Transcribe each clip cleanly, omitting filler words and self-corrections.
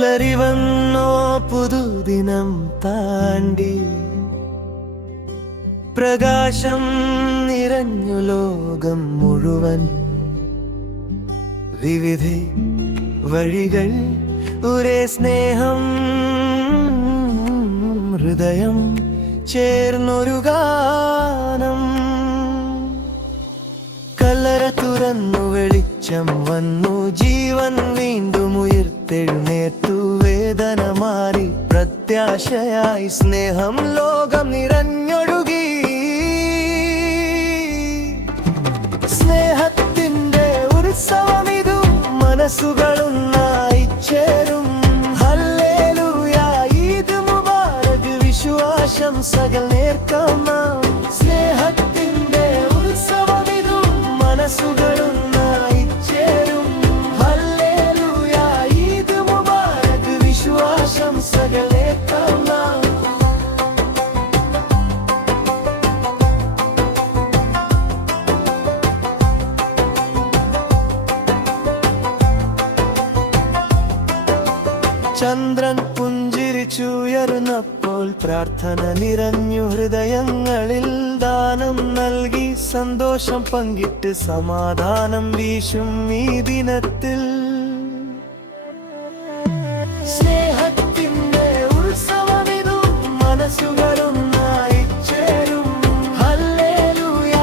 പുലരി വന്നോ പുതുദിനം താണ്ടി പ്രകാശം നിറഞ്ഞു ലോകം മുഴുവൻ വിവിധ വഴികൾ ഒരേ സ്നേഹം ഹൃദയം ചേർന്നൊരു ഗാനം കല്ലറ തുറന്നു വെളിച്ചം വന്നു ജീവൻ വീണ്ടും ഉയർത്തെഴുന്നേറ്റു വേദന മാറി പ്രത്യാശയായി സ്നേഹം ലോകം നിറഞ്ഞൊഴുകി സ്നേഹത്തിന്റെ ഉത്സവമിതു മനസ്സുകളൊന്നായി ചേരും ഹല്ലേലൂയ ഈദ് മുബാരക് വിശ്വാശംസകൾ നേർക്കാം നാം സ്നേഹത്തിന്റെ ഉത്സവമിതു മനസ്സുകളൊന്നായി ചേരും ഹല്ലേലൂയ ഈദ് മുബാരക് വിശ്വാശംസകൾ നേർക്കാം നാം ചന്ദ്രൻ പുഞ്ചിരിച്ചുയർന്നപ്പോൾ പ്രാർത്ഥന നിറഞ്ഞു ഹൃദയങ്ങളിൽ ദാനം നൽകി സന്തോഷം പങ്കിട്ട് സമാധാനം വീശും ഈ ദിനത്തിൽ സ്നേഹത്തിന്റെ ഉത്സവമിതു മനസ്സുകളൊന്നായി ചേരും ഹല്ലേലൂയ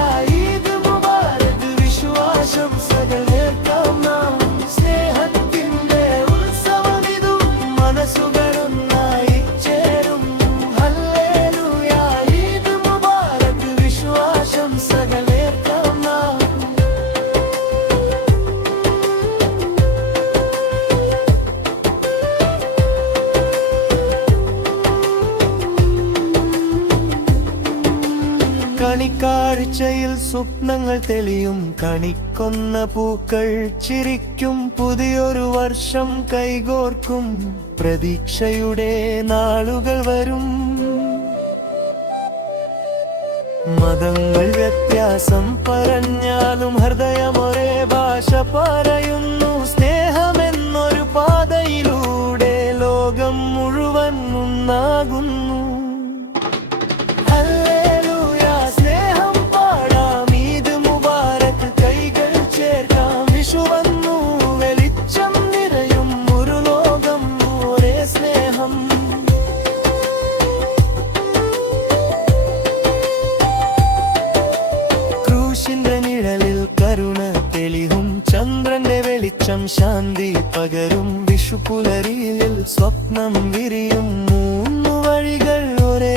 ഈദ് മുബാരക് വിശ്വാശംസകൾ നേർക്കാം നാം സ്നേഹത്തിന്റെ ഉത്സവമിതു മനസ്സുകളൊന്നായി ചേരും ഹല്ലേലൂയ ഈദ് മുബാരക് വിശ്വാശംസകൾ നേർക്കാം നാം കണിക്കാഴ്ചയിൽ സ്വപ്നങ്ങൾ തെളിയും കണിക്കൊന്ന പൂക്കൾ ചിരിക്കും പുതിയൊരു വർഷം കൈകോർക്കും പ്രതീക്ഷയുടെ നാളുകൾ വരും മതങ്ങൾ വ്യത്യാസം പറഞ്ഞാലും ഹൃദയം ഒരേ ഭാഷ പറയുന്നു സ്നേഹമെന്നൊരു പാതയിലൂടെ ലോകം മുഴുവൻ ഒന്നാകുന്നു നിഴലിൽ കരുണ തെളിയും ചന്ദ്രന്റെ വെളിച്ചം ശാന്തി പകരും വിഷുപുലരിയിൽ സ്വപ്നം വിരിയും മൂന്നു വഴികൾ ഒരേ